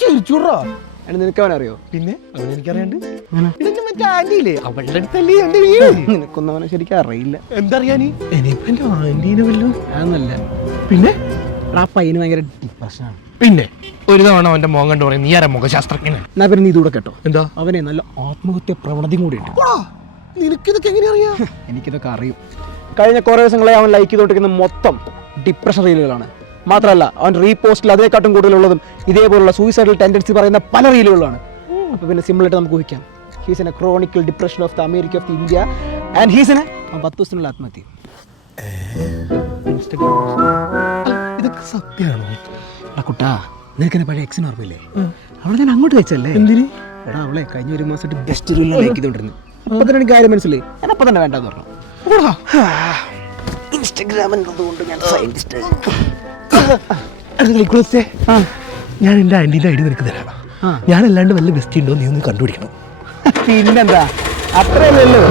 ചിരിച്ചൂടാ. നിനക്ക് അവനറിയോ? പിന്നെ അവൻ എനിക്കറിയാണ്ട്. ഇതൊക്കെ മറ്റേ ആന്റിയില്ലേ, അവളുടെ അടുത്തല്ലേ എന്റെ വീട്. നിനക്കൊന്നും അവനെ ശരിക്കും അറിയില്ല. എന്തറിയാനി? ഇനിയിപ്പോ എന്റെ ആന്റീനെ വല്ലോ. അതൊന്നല്ല. പിന്നെ ആ പയ്യന് ഭയങ്കര ഡിപ്രഷനാണ്. പിന്നെ ഒരു തവണ അവന്റെ മോൻ കണ്ടു പറയും നീ ആരാ മുഖശാസ്ത്രജ്ഞന്. എന്നാ പിന്നെ നീ ഇതൂടെ കേട്ടോ. എന്താ? അവനെ നല്ല ആത്മഹത്യ പ്രവണതയും കൂടി ഉണ്ട്. നിനക്കിതൊക്കെ എങ്ങനെ അറിയാം? എനിക്കിതൊക്കെ അറിയും. കഴിഞ്ഞ കുറേ ദിവസങ്ങളെ അവൻ ലൈക്ക് ചെയ്തോണ്ടിരിക്കുന്ന മൊത്തം ഡിപ്രഷൻ റീലുകളാണ്. മാത്രമല്ല അവൻ റീപോസ്റ്റിൽ അതിനെക്കാട്ടും കൂടുതലുള്ളതും ഇതേപോലുള്ള സൂയിസൈഡൽ ടെൻഡൻസി പറയുന്ന പല റീലുകളാണ്. അപ്പോൾ പിന്നെ സിമ്പിളായിട്ട് നമുക്ക് ഊഹിക്കാം. He's an A chronicle depression of the America of the India and he's an 10 ദിവസത്തിനുള്ള ആത്മഹത്യ. ഇതൊക്കെ സത്യമാണോ? കുട്ടാ, നിനക്കെന്നെ പഴയ എക്സിന് ഓർമ്മയില്ലേ? അവളെ ഞാൻ അങ്ങോട്ട് വെച്ചല്ലേ. എന്തിന്? എടാ അവളെ കഴിഞ്ഞ ഒരു മാസമായിട്ട് ബെസ്റ്റ് റീലിൽ ലൈക്ക് ചെയ്തോണ്ടിരുന്നു. അപ്പൊ തന്നെ എനിക്ക് കാര്യം മനസ്സിലായി. ഞാൻ അപ്പൊ തന്നെ വേണ്ടെന്ന് പറഞ്ഞു. ഇൻസ്റ്റഗ്രാം എന്നതുകൊണ്ട് ഞാൻ സയന്റിസ്റ്റ്. ഞാൻ എന്റെ ആന്റീന്റെ ഐഡി നിനക്ക് തരാം. ഞാൻ അല്ലാണ്ട് വല്ല ബെസ്റ്റ് ഉണ്ടോ നീ ഒന്ന് കണ്ടുപിടിക്കണം. പിന്നെന്താ, അത്രയല്ലല്ലോ.